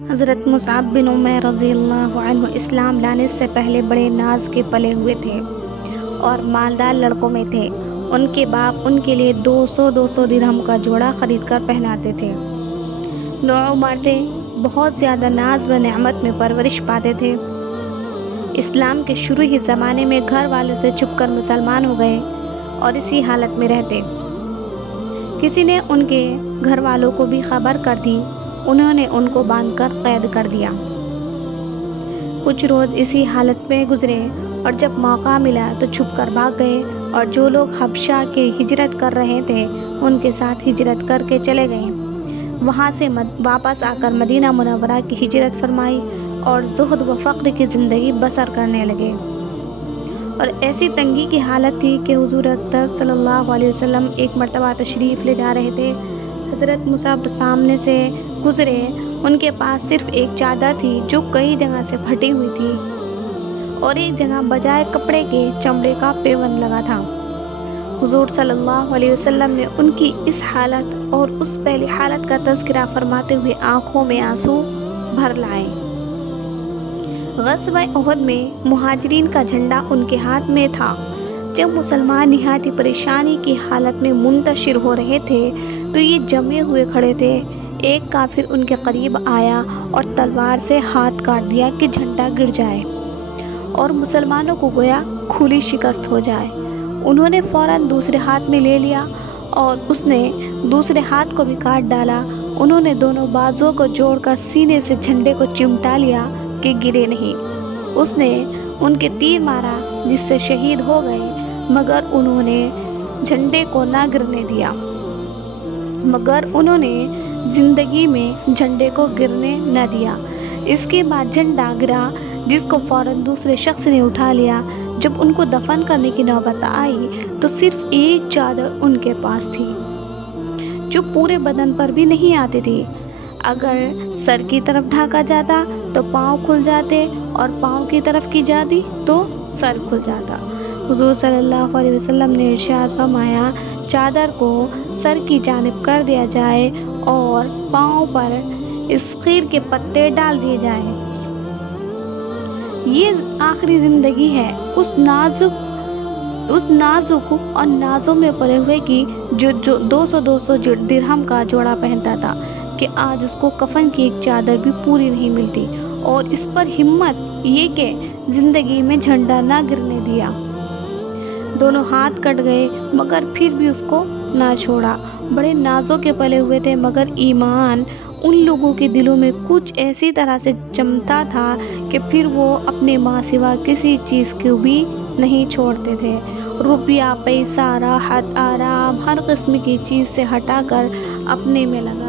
حضرت مصعب بن عمیر رضی اللہ عنہ اسلام لانے سے پہلے بڑے ناز کے پلے ہوئے تھے اور مالدار لڑکوں میں تھے۔ ان کے باپ ان کے لیے 200 درہم کا جوڑا خرید کر پہناتے تھے۔ نوع مرتے بہت زیادہ ناز و نعمت میں پرورش پاتے تھے۔ اسلام کے شروعی زمانے میں گھر والوں سے چھپ کر مسلمان ہو گئے اور اسی حالت میں رہتے۔ کسی نے ان کے گھر والوں کو بھی خبر کر دی، انہوں نے ان کو باندھ کر قید کر دیا۔ کچھ روز اسی حالت میں گزرے اور جب موقع ملا تو چھپ کر بھاگ گئے، اور جو لوگ حبشہ کی ہجرت کر رہے تھے ان کے ساتھ ہجرت کر کے چلے گئے۔ وہاں سے واپس آ کر مدینہ منورہ کی ہجرت فرمائی اور زہد و فقر کی زندگی بسر کرنے لگے۔ اور ایسی تنگی کی حالت تھی کہ حضور اکرم صلی اللہ علیہ وسلم ایک مرتبہ تشریف لے جا رہے تھے۔ حضرت مصعب سامنے سے گزرے، ان کے پاس صرف ایک چادر تھی جو کئی جگہ سے پھٹی ہوئی تھی اور ایک جگہ بجائے کپڑے کے چمڑے کا پیوند لگا تھا۔ حضور صلی اللہ علیہ وسلم نے ان کی اس حالت اور اس پہلی حالت کا تذکرہ فرماتے ہوئے آنکھوں میں آنسو بھر لائے۔ غزوہ احد میں مہاجرین کا جھنڈا ان کے ہاتھ میں تھا۔ جب مسلمان نہایت پریشانی کی حالت میں منتشر ہو رہے تھے تو یہ جمے ہوئے کھڑے تھے۔ ایک کافر ان کے قریب آیا اور تلوار سے ہاتھ کاٹ دیا کہ جھنڈا گر جائے اور مسلمانوں کو گویا کھلی شکست ہو جائے۔ انہوں نے فوراً دوسرے ہاتھ میں لے لیا اور اس نے دوسرے ہاتھ کو بھی کاٹ ڈالا۔ انہوں نے دونوں بازوؤں کو جوڑ کر سینے سے جھنڈے کو چمٹا لیا کہ گرے نہیں۔ اس نے ان کے تیر مارا جس سے شہید ہو گئے، مگر انہوں نے جھنڈے کو نہ گرنے دیا، مگر انہوں نے زندگی میں جھنڈے کو گرنے نہ دیا۔ اس کے بعد جھنڈا گرا جس کو فوراً دوسرے شخص نے اٹھا لیا۔ جب ان کو دفن کرنے کی نوبت آئی تو صرف ایک چادر ان کے پاس تھی جو پورے بدن پر بھی نہیں آتی تھی۔ اگر سر کی طرف ڈھانکا جاتا تو پاؤں کھل جاتے اور پاؤں کی طرف کی جاتی تو سر کھل جاتا۔ حضور صلی اللہ علیہ وسلم نے ارشاد فرمایا، چادر کو سر کی جانب کر دیا جائے اور پاؤں پر اسخیر کے پتے ڈال دیے جائیں۔ یہ آخری زندگی ہے اس نازک اور نازوں میں پلے ہوئے کی جو 200 درہم کا جوڑا پہنتا تھا کہ آج اس کو کفن کی ایک چادر بھی پوری نہیں ملتی، اور اس پر ہمت یہ کہ زندگی میں جھنڈا نہ گرنے دیا۔ دونوں ہاتھ کٹ گئے مگر پھر بھی اس کو نہ چھوڑا۔ بڑے نازوں کے پلے ہوئے تھے مگر ایمان ان لوگوں کے دلوں میں کچھ ایسی طرح سے چمتا تھا کہ پھر وہ اپنے ماں سوا کسی چیز کو بھی نہیں چھوڑتے تھے۔ روپیہ، پیسہ، راحت، آرام، ہر قسم کی چیز سے ہٹا کر اپنے میں لگا